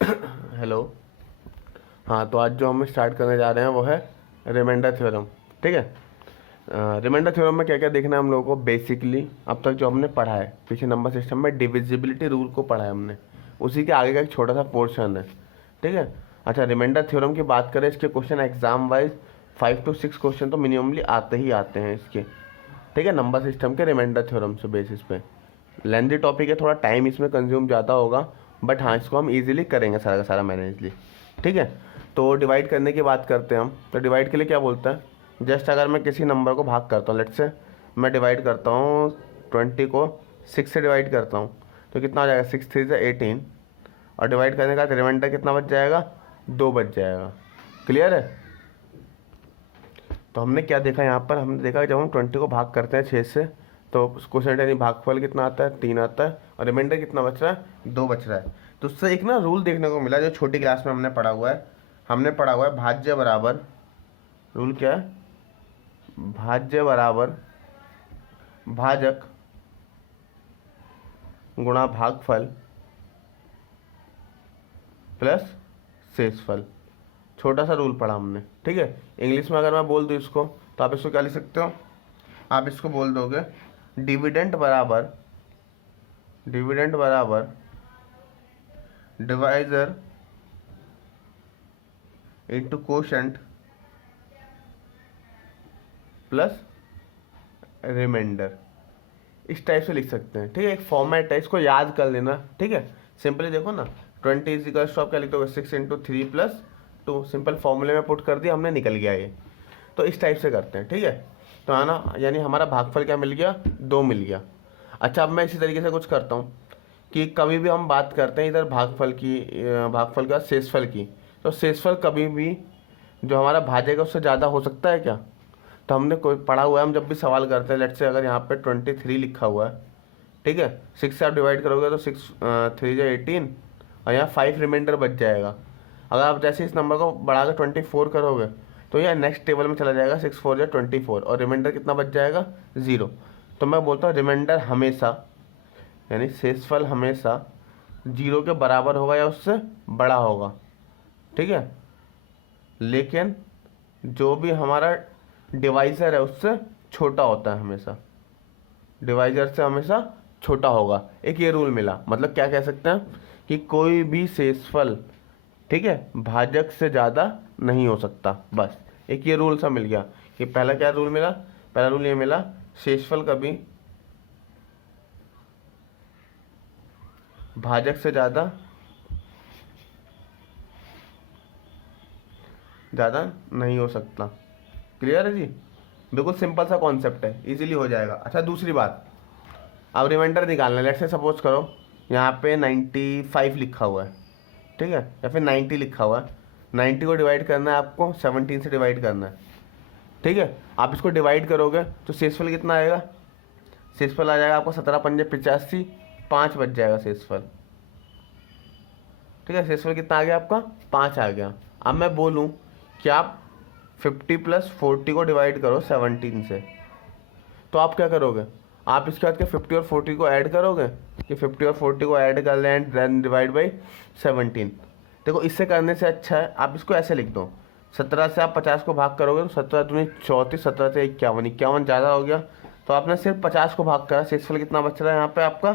Hello. हाँ, तो आज जो हम स्टार्ट करने जा रहे हैं वो है रिमाइंडर थ्योरम। ठीक है। रिमाइंडर थ्योरम में क्या क्या देखना है हम लोगों को। बेसिकली अब तक जो हमने पढ़ा है पीछे नंबर सिस्टम में डिविजिबिलिटी रूल को पढ़ा है हमने, उसी के आगे का एक छोटा सा पोर्शन है। ठीक है। अच्छा, रिमाइंडर थ्योरम की बात करें, इसके question exam wise 5 to 6 question तो मिनिममली आते ही आते हैं इसके। ठीक है, नंबर सिस्टम के रिमाइंडर थ्योरम से बेसिस पे। लेंदी टॉपिक है, थोड़ा टाइम इसमें कंज्यूम ज़्यादा होगा, बट हाँ इसको हम इजीली करेंगे सारा का सारा मैनेजली। ठीक है। तो डिवाइड करने की बात करते हैं हम। तो डिवाइड के लिए क्या बोलता है, जस्ट अगर मैं किसी नंबर को भाग करता हूँ, लेट्स से मैं डिवाइड करता हूँ 20 को 6 से डिवाइड करता हूँ, तो कितना हो जाएगा, 6 3 से 18, और डिवाइड करने का रिमाइंडर कितना बच जाएगा, 2 बच जाएगा। क्लियर है। तो हमने क्या देखा यहाँ पर, हमने देखा जब हम 20 को भाग करते हैं 6 से, तो क्वेश्चन यानी भागफल कितना आता है, 3 आता है, और रिमाइंडर कितना बच रहा है, 2 बच रहा है। तो उससे एक ना रूल देखने को मिला जो छोटी क्लास में हमने पढ़ा हुआ है। हमने पढ़ा हुआ है भाज्य बराबर, रूल क्या है, भाज्य बराबर भाजक गुणा भागफल प्लस शेषफल। छोटा सा रूल पढ़ा हमने। ठीक है। इंग्लिश में अगर मैं बोल दूँ इसको, तो आप इसको क्या लिख सकते हो, आप इसको बोल दोगे डिविडेंड बराबर divisor into quotient plus reminder. इस टाइप से लिख सकते हैं। ठीक है, एक फॉर्मेट है, इसको याद कर लेना। ठीक है। सिंपली देखो ना, 20 इजिकल्स टू आप क्या लिख दोगे, 6 इंटू 3 प्लस 2। सिंपल फॉर्मूले में पुट कर दिया हमने, निकल गया ये। तो इस टाइप से करते हैं। ठीक है। तो है ना, यानी हमारा भागफल क्या मिल गया, 2 मिल गया। अच्छा, अब मैं इसी तरीके से कुछ करता हूँ कि कभी भी हम बात करते हैं इधर भागफल की, भागफल का शेषफल की, तो शेषफल कभी भी जो हमारा भाजक है उससे ज़्यादा हो सकता है क्या। तो हमने कोई पढ़ा हुआ है, हम जब भी सवाल करते हैं, लेट से अगर यहाँ पे 23 लिखा हुआ है, ठीक है, 6 से आप डिवाइड करोगे तो 6 3 जो 18, और यहाँ 5 रिमाइंडर बच जाएगा। अगर आप जैसे इस नंबर को बढ़ाकर 24 करोगे, तो यह नेक्स्ट टेबल में चला जाएगा, 6 4 जो 24, और रिमाइंडर कितना बच जाएगा, 0। तो मैं बोलता हूँ रिमाइंडर हमेशा, यानी शेषफल हमेशा 0 के बराबर होगा या उससे बड़ा होगा। ठीक है। लेकिन जो भी हमारा डिवाइजर है उससे छोटा होता है, हमेशा डिवाइजर से हमेशा छोटा होगा। एक ये रूल मिला, मतलब क्या कह सकते हैं कि कोई भी शेषफल, ठीक है, भाजक से ज़्यादा नहीं हो सकता। बस एक ये रूल सा मिल गया कि पहला क्या रूल मिला, पहला रूल ये मिला, शेषफल कभी भाजक से ज़्यादा नहीं हो सकता। क्लियर है जी। बिल्कुल सिंपल सा कॉन्सेप्ट है, इजीली हो जाएगा। अच्छा, दूसरी बात, अब रिमाइंडर निकालना है। लेट्स से सपोज करो यहाँ पे 95 लिखा हुआ है, ठीक है, या फिर 90 लिखा हुआ है। 90 को डिवाइड करना है आपको 17 से डिवाइड करना है। ठीक है। आप इसको डिवाइड करोगे तो शेषफल कितना आएगा, शेषफल आ जाएगा आपको 17 पंजे 85, 5 बच जाएगा शेषफल। ठीक है, शेषफल कितना आ गया आपका, 5 आ गया। अब मैं बोलूँ कि आप 50 प्लस 40 को डिवाइड करो 17 से, तो आप क्या करोगे, आप इसके बाद के 50 और 40 को ऐड करोगे कि 50 और 40 को ऐड कर लें एंड देन डिवाइड बाई 17। देखो, इससे करने से अच्छा है आप इसको ऐसे लिख दो, 17 से आप 50 को भाग करोगे तो 17 दूनी 34, 17 से 51, 51 ज़्यादा हो गया, तो आपने सिर्फ 50 को भाग करा। शेषफल कितना बच रहा है यहाँ पे आपका,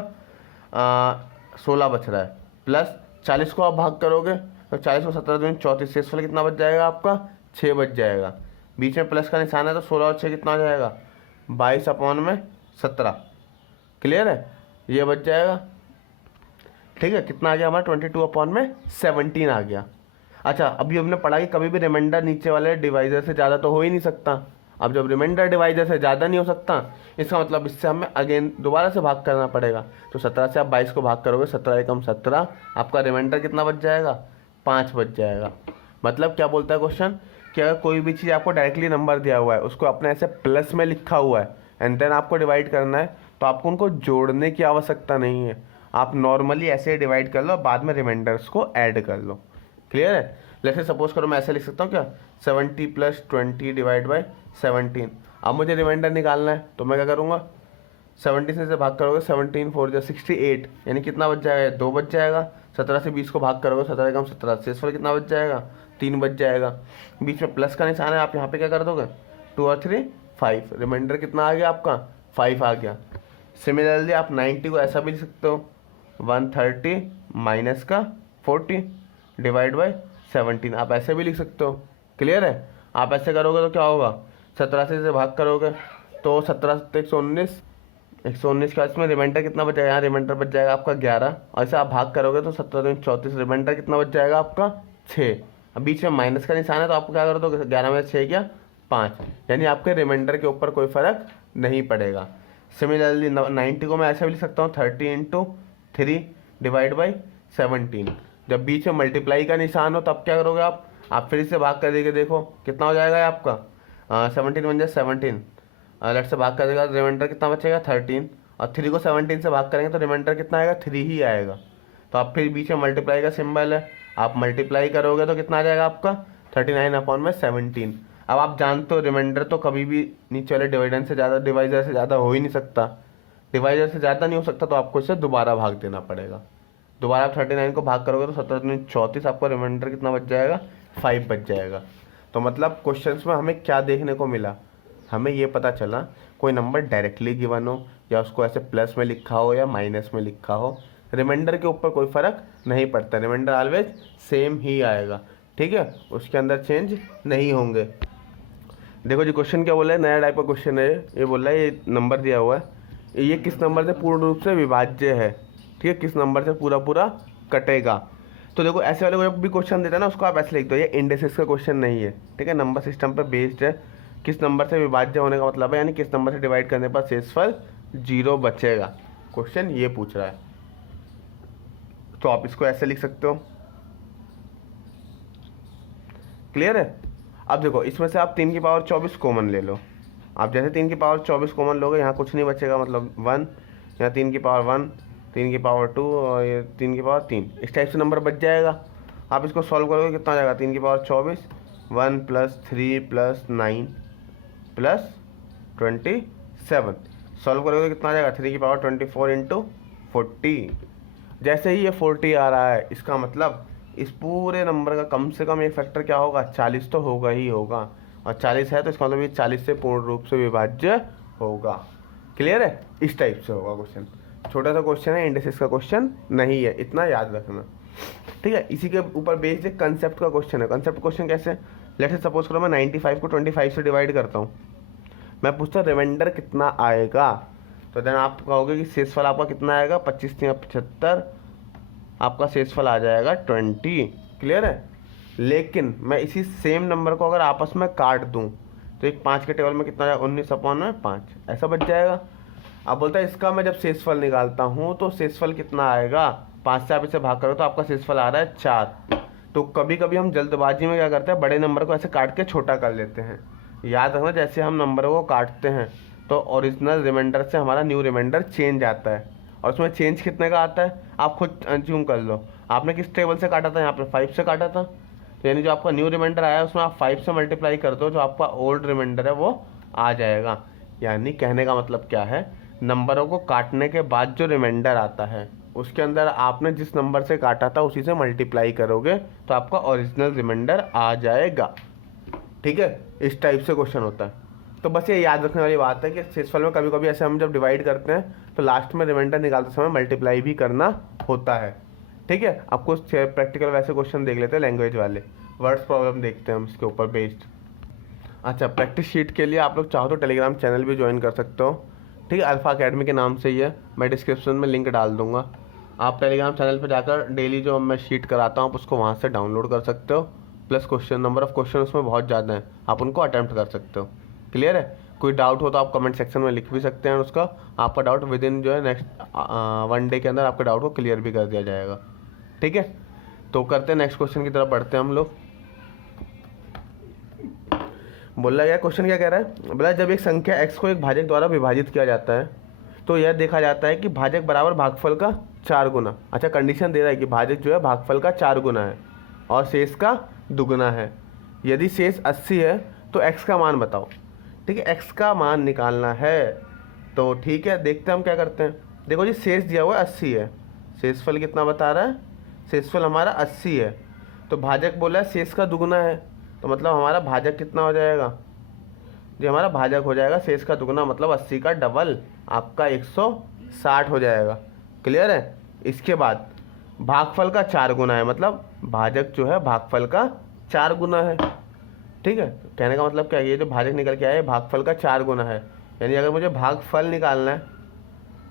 16 बच रहा है। प्लस 40 को आप भाग करोगे तो 40 को 17 दूनी 34, शेषफल कितना बच जाएगा आपका, 6 बच जाएगा। बीच में प्लस का निशान है तो 16 और 6 कितना हो जाएगा, 22/17। क्लियर है, ये बच जाएगा। ठीक है, कितना आ गया हमारा, 22/17 आ गया। अच्छा, अभी हमने पढ़ा कि कभी भी रिमाइंडर नीचे वाले डिवाइजर से ज़्यादा तो हो ही नहीं सकता। अब जब रिमाइंडर डिवाइजर से ज़्यादा नहीं हो सकता, इसका मतलब इससे हमें अगेन दोबारा से भाग करना पड़ेगा। तो 17 से आप 22 को भाग करोगे, 17 एकम 17, आपका रिमाइंडर कितना बच जाएगा, 5 बच जाएगा। मतलब क्या बोलता है क्वेश्चन, कि अगर कोई भी चीज़ आपको डायरेक्टली नंबर दिया हुआ है, उसको अपने ऐसे प्लस में लिखा हुआ है एंड देन आपको डिवाइड करना है, तो आपको उनको जोड़ने की आवश्यकता नहीं है। आप नॉर्मली ऐसे ही डिवाइड कर लो, बाद में रिमाइंडर्स को ऐड कर लो। क्लियर है। जैसे सपोज करो मैं ऐसे लिख सकता हूँ क्या, 70 + 20 डिवाइड बाई 17। अब मुझे रिमाइंडर निकालना है, तो मैं क्या करूँगा, 17 से भाग करोगे 17 4 जा 68, यानी कितना बच जाएगा, 2 बच जाएगा। 17 से 20 को भाग करोगे 17 कम 17, शेषफल कितना बच जाएगा, 3 बच जाएगा। बीच में प्लस का निशान है, आप यहाँ पे क्या कर दोगे, 2 और 3 5, रिमाइंडर कितना आ गया आपका 5 आ गया। सिमिलरली आप 90 को ऐसा भी लिख सकते हो, 130 माइनस का 40 डिवाइड बाई 17, आप ऐसे भी लिख सकते हो। क्लियर है। आप ऐसे करोगे तो क्या होगा, 17 से भाग करोगे तो 17 से 119, 119 का इसमें रिमाइंडर कितना बच जाएगा, यहाँ रिमाइंडर बच जाएगा आपका 11, और ऐसे आप भाग करोगे तो 17 34, रिमाइंडर कितना बच जाएगा आपका 6। अब बीच में माइनस का निशान है तो आपको क्या कर दो, 11 में 6 क्या 5, यानी आपके रिमाइंडर के ऊपर कोई फर्क नहीं पड़ेगा। सिमिलरली 90 को मैं ऐसे भी लिख सकता हूँ, 30 इंटू 3 डिवाइड बाई 17। जब बीच में मल्टीप्लाई का निशान हो तब क्या करोगे आप फिर से भाग कर देके देखो कितना हो जाएगा आपका 17 बन जाए 17, लेट से भाग कर देगा तो रिमाइंडर कितना बचेगा 13, और 3 को 17 से भाग करेंगे तो रिमाइंडर कितना आएगा 3 ही आएगा। तो आप फिर बीच में मल्टीप्लाई का सिंबल है, आप मल्टीप्लाई करोगे तो कितना आ जाएगा आपका 39/17। अब आप जानते हो रिमाइंडर तो कभी भी नीचे वाले डिवाइडर से ज़्यादा हो ही नहीं सकता, डिवाइडर से ज़्यादा नहीं हो सकता, तो आपको इसे दोबारा भाग देना पड़ेगा। दोबारा आप 39 को भाग करोगे तो 17 34, आपको रिमाइंडर कितना बच जाएगा 5 बच जाएगा। तो मतलब क्वेश्चंस में हमें क्या देखने को मिला, हमें ये पता चला कोई नंबर डायरेक्टली गिवन हो या उसको ऐसे प्लस में लिखा हो या माइनस में लिखा हो, रिमाइंडर के ऊपर कोई फ़र्क नहीं पड़ता, रिमाइंडर ऑलवेज सेम ही आएगा। ठीक है, उसके अंदर चेंज नहीं होंगे। देखो जी क्वेश्चन क्या बोला है, नया टाइप का क्वेश्चन है ये बोल रहा है ये नंबर दिया हुआ है, ये किस नंबर से पूर्ण रूप से विभाज्य है। ठीक है, किस नंबर से पूरा पूरा कटेगा। तो देखो ऐसे वाले कोई भी क्वेश्चन देता है ना उसको आप ऐसे लिख दो, ये इंडेक्सेस का क्वेश्चन नहीं है। ठीक है, नंबर सिस्टम पर बेस्ड है। किस नंबर से विभाज्य होने का मतलब है यानी किस नंबर से डिवाइड करने पर शेषफल 0 बचेगा, क्वेश्चन ये पूछ रहा है। तो आप इसको ऐसे लिख सकते हो। क्लियर है। अब देखो इसमें से आप 3 की पावर 24 कॉमन ले लो, आप जैसे 3 की पावर 24 कॉमन लोगे यहाँ कुछ नहीं बचेगा, मतलब 1, यहाँ 3 की पावर 1, 3 की पावर 2 और ये 3 की पावर 3, इस टाइप से नंबर बच जाएगा। आप इसको सॉल्व करोगे कितना हो जाएगा, 3 की पावर 24, 1 + 3 + 9 + 27, सॉल्व करोगे कितना आ जाएगा, 3 की पावर 24 × 40। जैसे ही ये 40 आ रहा है इसका मतलब इस पूरे नंबर का कम से कम एक फैक्टर क्या होगा, 40 तो होगा ही होगा, और 40 है तो इसका मतलब ये 40 से पूर्ण रूप से विभाज्य होगा। क्लियर है, इस टाइप से होगा क्वेश्चन। छोटा सा क्वेश्चन है, इंडेक्सेस का क्वेश्चन नहीं है, इतना याद रखना। ठीक है, इसी के ऊपर बेस्ड एक कंसेप्ट का क्वेश्चन है। कंसेप्ट क्वेश्चन कैसे, लेट से सपोज करो मैं 95 को 25 से डिवाइड करता हूँ, मैं पूछता रिमाइंडर कितना आएगा, तो देन आप कहोगे कि शेषफल आपका कितना आएगा, 25 × 75, आपका शेषफल आ जाएगा 20। क्लियर है। लेकिन मैं इसी सेम नंबर को अगर आपस में काट दूं तो एक 5 के टेबल में कितना आएगा, 19/5 ऐसा बच जाएगा। अब बोलता है इसका मैं जब शेषफल निकालता हूं तो शेषफल कितना आएगा, 5 से आप इसे भाग करो तो आपका शेषफल आ रहा है 4। तो कभी कभी हम जल्दबाजी में क्या करते हैं, बड़े नंबर को ऐसे काट के छोटा कर लेते हैं। याद रखना जैसे हम नंबरों को काटते हैं तो ओरिजिनल रिमाइंडर से हमारा न्यू रिमाइंडर चेंज आता है, और उसमें चेंज कितने का आता है आप खुद अज्यूम कर लो। आपने किस टेबल से काटा था, यहाँ पे 5 से काटा था, तो यानी जो आपका न्यू रिमाइंडर आया है उसमें आप 5 से मल्टीप्लाई कर दो, जो आपका ओल्ड रिमाइंडर है वो आ जाएगा। यानी कहने का मतलब क्या है, नंबरों को काटने के बाद जो रिमाइंडर आता है उसके अंदर आपने जिस नंबर से काटा था उसी से मल्टीप्लाई करोगे तो आपका ओरिजिनल रिमाइंडर आ जाएगा। ठीक है, इस टाइप से क्वेश्चन होता है। तो बस ये याद रखने वाली बात है कि शेषफल में कभी कभी ऐसे हम जब डिवाइड करते हैं तो लास्ट में रिमाइंडर निकालते समय मल्टीप्लाई भी करना होता है। ठीक है, आपको प्रैक्टिकल वैसे क्वेश्चन देख लेते हैं, लैंग्वेज वाले वर्ड्स प्रॉब्लम देखते हैं हम इसके ऊपर बेस्ड। अच्छा, प्रैक्टिस शीट के लिए आप लोग चाहो तो टेलीग्राम चैनल भी ज्वाइन कर सकते हो। ठीक है, अल्फा अकेडमी के नाम से ही है, मैं डिस्क्रिप्शन में लिंक डाल दूंगा। आप टेलीग्राम चैनल पर जाकर डेली जो मैं शीट कराता हूँ उसको वहाँ से डाउनलोड कर सकते हो, प्लस नंबर ऑफ क्वेश्चन उसमें बहुत ज़्यादा हैं, आप उनको अटैम्प्ट कर सकते हो। क्लियर है। कोई डाउट हो तो आप कमेंट सेक्शन में लिख भी सकते हैं, उसका आपका डाउट विद इन जो है नेक्स्ट 1 डे के अंदर आपके डाउट को क्लियर भी कर दिया जाएगा। ठीक है, तो करते हैं नेक्स्ट क्वेश्चन की तरफ बढ़ते हैं हम लोग। बोला गया क्वेश्चन क्या कह रहा है, बोला जब एक संख्या x को एक भाजक द्वारा विभाजित किया जाता है तो यह देखा जाता है कि भाजक बराबर भागफल का 4 गुना। अच्छा, कंडीशन दे रहा है कि भाजक जो है भागफल का 4 गुना है और शेष का दुगना है। यदि शेष 80 है तो x का मान बताओ। ठीक है, x का मान निकालना है तो तो ठीक है, देखते हैं हम क्या करते हैं। देखो जी, शेष दिया हुआ है 80 है, शेषफल कितना बता रहा है, शेषफल हमारा 80 है। तो भाजक बोला है शेष का दुगुना है, तो मतलब हमारा भाजक कितना हो जाएगा जी, हमारा भाजक हो जाएगा शेष का दुगुना, मतलब 80 का डबल आपका 160 हो जाएगा। क्लियर है। इसके बाद भागफल का 4 गुना है, मतलब भाजक जो है भागफल का 4 गुना है। ठीक है, कहने का मतलब क्या है, ये जो भाजक निकल के आया है भागफल का 4 गुना है। यानी अगर मुझे भागफल निकालना है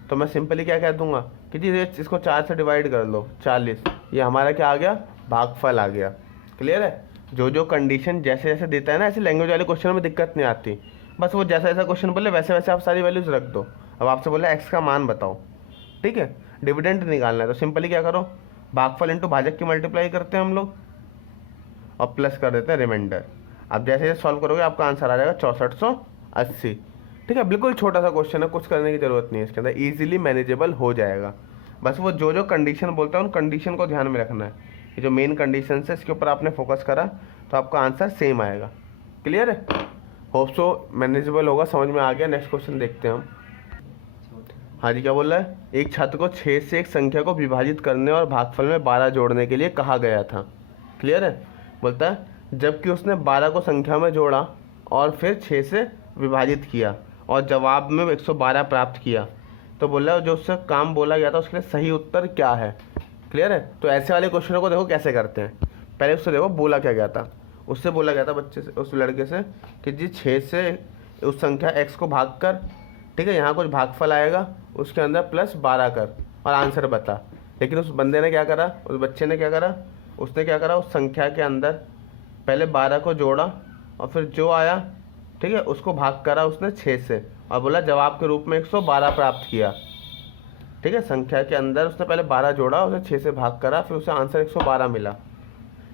तो मैं सिंपली क्या कह दूंगा कि जी इसको 4 से डिवाइड कर लो, 40। ये हमारा क्या आ गया, भागफल आ गया। क्लियर है। जो जो कंडीशन जैसे जैसे देता है ना, ऐसे लैंग्वेज वाले क्वेश्चन में दिक्कत नहीं आती, बस वो जैसा जैसा क्वेश्चन बोले वैसे वैसे आप सारी वैल्यूज रख दो। अब आपसे बोला एक्स का मान बताओ, ठीक है, डिविडेंड निकालना है, तो सिंपली क्या करो, भागफल इंटू भाजक की मल्टीप्लाई करते हैं हम लोग और प्लस कर देते हैं रिमाइंडर। अब जैसे जैसे सॉल्व करोगे आपका आंसर आ जाएगा 6480। ठीक है, बिल्कुल छोटा सा क्वेश्चन है, कुछ करने की जरूरत नहीं है इसके अंदर, इजीली मैनेजेबल हो जाएगा। बस वो जो जो कंडीशन बोलता है उन कंडीशन को ध्यान में रखना है। ये जो मेन कंडीशन है इसके ऊपर आपने फोकस करा तो आपका आंसर सेम आएगा। क्लियर है। होप सो मैनेजेबल होगा, समझ में आ गया। नेक्स्ट क्वेश्चन देखते हैं हम। हाँ जी, क्या बोल रहा है, एक छात्र को 6 से एक संख्या को विभाजित करने और भागफल में 12 जोड़ने के लिए कहा गया था। क्लियर है। बोलता है जबकि उसने 12 को संख्या में जोड़ा और फिर 6 से विभाजित किया और जवाब में 112 प्राप्त किया, तो बोला जो उससे काम बोला गया था उसके लिए सही उत्तर क्या है। क्लियर है। तो ऐसे वाले क्वेश्चनों को देखो कैसे करते हैं। पहले उससे देखो बोला क्या गया था, उससे बोला गया था बच्चे से, उस लड़के से कि जी 6 से उस संख्या x को भाग कर, ठीक है, यहाँ कुछ भागफल आएगा उसके अंदर प्लस 12 कर और आंसर बता। लेकिन उस बंदे ने क्या करा, उस बच्चे ने क्या करा, उसने क्या करा, उस संख्या के अंदर पहले 12 को जोड़ा और फिर जो आया, ठीक है, उसको भाग करा उसने 6 से और बोला जवाब के रूप में 112 प्राप्त किया। ठीक है, संख्या के अंदर उसने पहले 12 जोड़ा, उसने 6 से भाग करा, फिर उसे आंसर 112 मिला।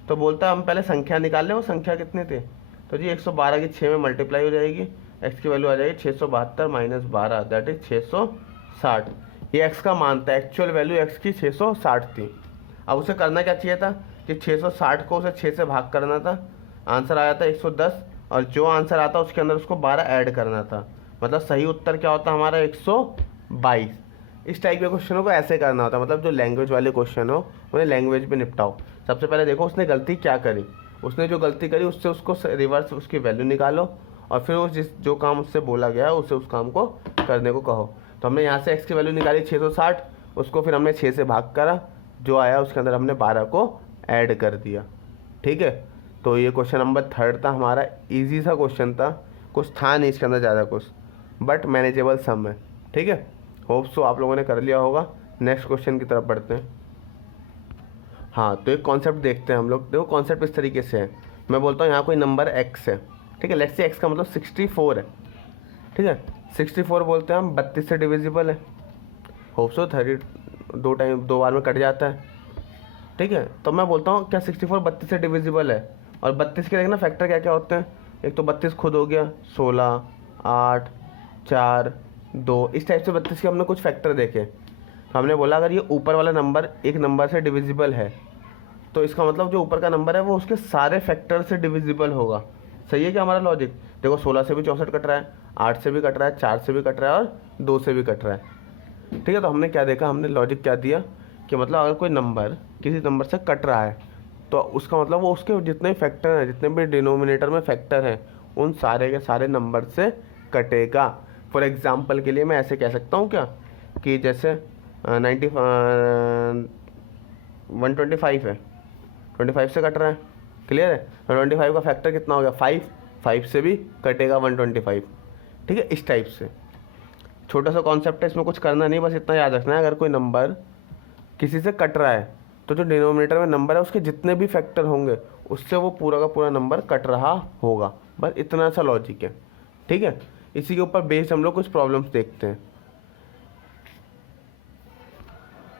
तो बोलता हम पहले संख्या निकाल लें, वो संख्या कितने थे, तो जी 112 की 6 में मल्टीप्लाई हो जाएगी, एक्स की वैल्यू आ जाएगी 672 माइनस 12 दैट इज 660। ये एक्स का मान था, एक्चुअल वैल्यू एक्स की 660 थी। अब उसे करना क्या चाहिए था कि 660 को उसे 6 से भाग करना था, आंसर आया था 110 और जो आंसर आता उसके अंदर उसको 12 ऐड करना था, मतलब सही उत्तर क्या होता हमारा 122। इस टाइप के क्वेश्चनों को ऐसे करना होता है, मतलब जो लैंग्वेज वाले क्वेश्चन हो उन्हें लैंग्वेज पे निपटाओ। सबसे पहले देखो उसने गलती क्या करी, उसने जो गलती करी उससे उसको रिवर्स उसकी वैल्यू निकालो और फिर उस जो काम उससे बोला गया उसे उस काम को करने को कहो। तो हमने यहाँ से एक्स की वैल्यू निकाली 660, उसको फिर हमने 6 से भाग करा, जो आया उसके अंदर हमने 12 को ऐड कर दिया। ठीक है, तो ये क्वेश्चन नंबर 3 था हमारा, इजी सा क्वेश्चन था, कुछ था नहीं इसके अंदर ज़्यादा कुछ, बट मैनेजेबल सम है। ठीक है, होप सो आप लोगों ने कर लिया होगा। नेक्स्ट क्वेश्चन की तरफ बढ़ते हैं। हाँ, तो एक कॉन्सेप्ट देखते हैं हम लोग। देखो कॉन्सेप्ट इस तरीके से है, मैं बोलता हूँ यहाँ कोई नंबर x है, ठीक है, लेट्स से x का मतलब 64 है। ठीक है, 64 बोलते हैं हम 32 से डिविजिबल है। होप सो 30 दो बार में कट जाता है। ठीक है, तो मैं बोलता हूँ क्या 64 32 से डिविजिबल है, और 32 के देखना फैक्टर क्या क्या होते हैं। एक तो 32 खुद हो गया, 16, 8, 4, 2, इस टाइप से 32 के हमने कुछ फैक्टर देखे। तो हमने बोला अगर ये ऊपर वाला नंबर एक नंबर से डिविजिबल है तो इसका मतलब जो ऊपर का नंबर है वो उसके सारे फैक्टर से डिविजिबल होगा। सही है क्या हमारा लॉजिक। देखो 16 से भी 64 कट रहा है, 8 से भी कट रहा है, 4 से भी कट रहा है और 2 से भी कट रहा है। ठीक है, तो हमने क्या देखा, हमने लॉजिक क्या दिया कि मतलब अगर कोई नंबर किसी नंबर से कट रहा है तो उसका मतलब वो उसके जितने फैक्टर हैं, जितने भी डिनोमिनेटर में फैक्टर हैं, उन सारे के सारे नंबर से कटेगा। फॉर एग्जांपल के लिए मैं ऐसे कह सकता हूँ क्या कि जैसे 125 है, 25 से कट रहा है। क्लियर है, 25 का फैक्टर कितना हो गया 5 से भी कटेगा 125। ठीक है, इस टाइप से छोटा सा कॉन्सेप्ट है, इसमें कुछ करना नहीं, बस इतना याद रखना है अगर कोई नंबर किसी से कट रहा है तो जो डिनोमिनेटर में नंबर है उसके जितने भी फैक्टर होंगे उससे वो पूरा का पूरा नंबर कट रहा होगा। बस इतना सा लॉजिक है। ठीक है, इसी के ऊपर बेस्ड हम लोग कुछ प्रॉब्लम्स देखते हैं।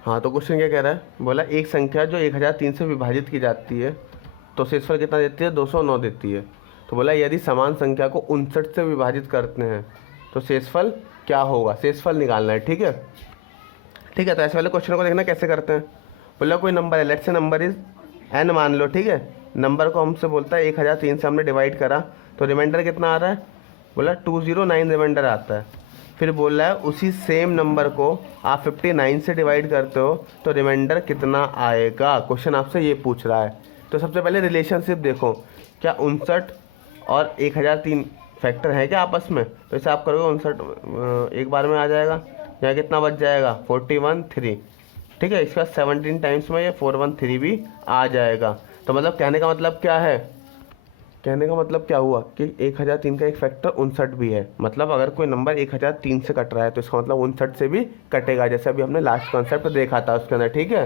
हाँ, तो क्वेश्चन क्या कह रहा है, बोला एक संख्या जो 1003 से विभाजित की जाती है तो शेषफल कितना देती है, 209 देती है। तो बोला यदि समान संख्या को 59 से विभाजित करते हैं तो शेषफल क्या होगा, शेषफल निकालना है। ठीक है, ठीक है, तो ऐसे वाले क्वेश्चन को देखना कैसे करते हैं। बोला कोई नंबर है, let's say number is n मान लो। ठीक है, नंबर को हमसे बोलता है 1003 से हमने डिवाइड करा तो रिमाइंडर कितना आ रहा है, बोला 209 रिमाइंडर आता है। फिर बोल रहा है उसी सेम नंबर को आप 59 से डिवाइड करते हो तो रिमाइंडर कितना आएगा। क्वेश्चन आपसे ये पूछ रहा है। तो सबसे पहले रिलेशनशिप देखो, क्या 59 और 1003 फैक्टर है क्या आपस में? तो इसे आप करोगे 59 एक बार में आ जाएगा, यहाँ कितना बच जाएगा 413। ठीक है, इसका 17 टाइम्स में ये 413 भी आ जाएगा। तो मतलब कहने का मतलब क्या है, कहने का मतलब क्या हुआ कि 1003 का एक फैक्टर 59 भी है। मतलब अगर कोई नंबर 1003 से कट रहा है तो इसका मतलब 59 से भी कटेगा, जैसे अभी हमने लास्ट कॉन्सेप्ट देखा था उसके अंदर। ठीक है,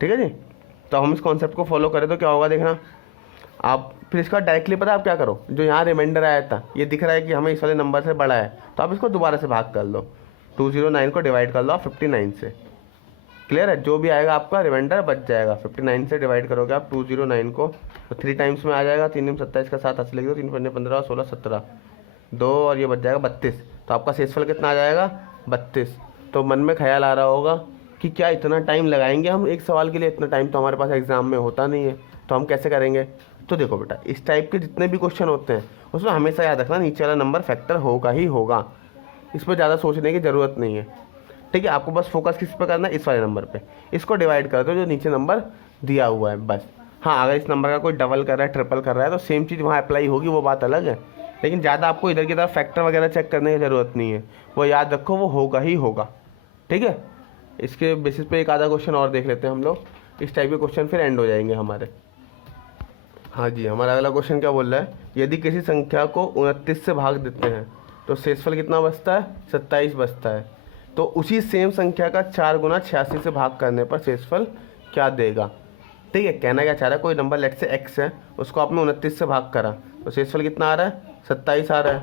ठीक है जी। तो हम इस कॉन्सेप्ट को फॉलो करें तो क्या होगा देखना आप। फिर इसका डायरेक्टली पता है आप क्या करो, जो यहाँ रिमाइंडर आया था ये दिख रहा है कि हमें इस वाले नंबर से बड़ा है, तो आप इसको दोबारा से भाग कर लो। 209 को डिवाइड कर लो आप 59 से। क्लियर है, जो भी आएगा आपका रिमाइंडर बच जाएगा। 59 से डिवाइड करोगे आप 209 को तो 3 टाइम्स में आ जाएगा। 3 दूनी 27 का 7 ऐसे लिख दो, 3 पंजे 15 और 16 17 2 और ये बच जाएगा 32। तो आपका शेषफल कितना आ जाएगा 32। तो मन में ख्याल आ रहा होगा कि क्या इतना टाइम लगाएंगे हम एक सवाल के लिए? इतना टाइम तो हमारे पास एग्जाम में होता नहीं है, तो हम कैसे करेंगे? तो देखो बेटा, इस टाइप के जितने भी क्वेश्चन होते हैं उसमें हमेशा याद रखना नीचे वाला नंबर फैक्टर होगा ही होगा। इस पर ज़्यादा सोचने की ज़रूरत नहीं है। ठीक है, आपको बस फोकस किस पे करना है, इस वाले नंबर पे। इसको डिवाइड कर दो जो नीचे नंबर दिया हुआ है बस। हाँ, अगर इस नंबर का कोई डबल कर रहा है, ट्रिपल कर रहा है तो सेम चीज़ वहाँ अप्लाई होगी, वो बात अलग है। लेकिन ज़्यादा आपको इधर की तरफ फैक्टर वगैरह चेक करने की ज़रूरत नहीं है, वो याद रखो वो होगा ही होगा। ठीक है, इसके बेसिस पे एक आधा क्वेश्चन और देख लेते हैं हम लोग। इस टाइप के क्वेश्चन फिर एंड हो जाएंगे हमारे। हाँ जी, हमारा अगला क्वेश्चन क्या बोल रहा है, यदि किसी संख्या को 29 से भाग देते हैं तो शेषफल कितना बचता है 27 बचता है। तो उसी सेम संख्या का 4 गुना 86 से भाग करने पर शेषफल क्या देगा। ठीक है, कहना क्या चाह रहा है, कोई नंबर लेट से x है, उसको आपने 29 से भाग करा तो शेषफल कितना आ रहा है 27 आ रहा है।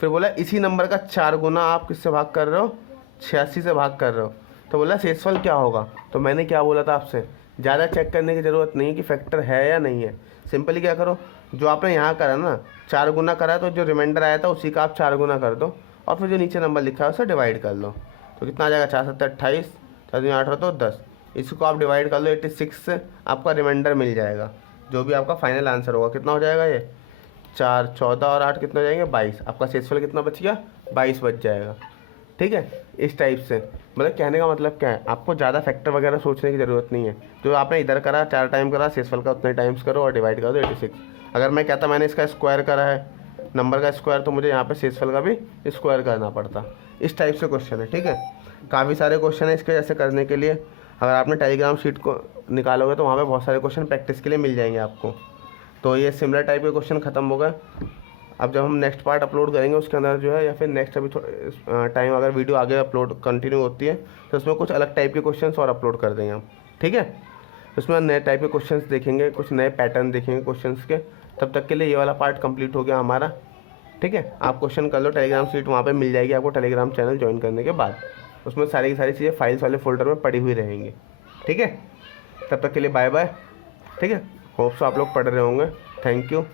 फिर बोला इसी नंबर का 4 गुना आप किससे भाग कर रहे हो 86 से भाग कर रहे हो, तो बोला शेषफल क्या होगा। तो मैंने क्या बोला था आपसे, ज़्यादा चेक करने की ज़रूरत नहीं है कि फैक्टर है या नहीं है। सिंपली क्या करो, जो आपने यहाँ करा ना 4 गुना करा तो जो रिमाइंडर आया था उसी का आप 4 गुना कर दो और फिर जो नीचे नंबर लिखा है उसे डिवाइड कर लो। तो कितना आ जाएगा 4 7 28, 4 8 तो 10। इसको आप डिवाइड कर लो 86 से, आपका रिमाइंडर मिल जाएगा। जो भी आपका फाइनल आंसर होगा कितना हो जाएगा, ये 4 14 और 8 कितना हो जाएंगे 22। आपका शेषफल कितना बच गया 22 बच जाएगा। ठीक है, इस टाइप से मतलब कहने का मतलब क्या है, आपको ज़्यादा फैक्टर वगैरह सोचने की ज़रूरत नहीं है। जो आपने इधर करा 4 टाइम करा, शेषफल का उतने टाइम्स करो और डिवाइड कर दो 86। अगर मैं कहता मैंने इसका स्क्वायर करा है नंबर का स्क्वायर, तो मुझे यहाँ पे शेषफल का भी स्क्वायर करना पड़ता। इस टाइप से क्वेश्चन है। ठीक है, काफ़ी सारे क्वेश्चन है इसके जैसे करने के लिए। अगर आपने टेलीग्राम शीट को निकालोगे तो वहाँ पर बहुत सारे क्वेश्चन प्रैक्टिस के लिए मिल जाएंगे आपको। तो ये सिमिलर टाइप के क्वेश्चन ख़त्म हो गए। अब जब हम नेक्स्ट पार्ट अपलोड करेंगे उसके अंदर जो है, या फिर नेक्स्ट अभी टाइम अगर वीडियो आगे अपलोड कंटिन्यू होती है तो उसमें कुछ अलग टाइप के क्वेश्चंस और अपलोड कर देंगे हम। ठीक है, उसमें नए टाइप के क्वेश्चंस देखेंगे, कुछ नए पैटर्न देखेंगे क्वेश्चंस के। तब तक के लिए ये वाला पार्ट कंप्लीट हो गया हमारा। ठीक है, आप क्वेश्चन कर लो, टेलीग्राम शीट वहाँ पे मिल जाएगी आपको टेलीग्राम चैनल ज्वाइन करने के बाद। उसमें सारी की सारी चीज़ें फाइल्स वाले फोल्डर में पड़ी हुई रहेंगी। ठीक है, तब तक के लिए बाय बाय। ठीक है, होप सो आप लोग पढ़ रहे होंगे। Thank you.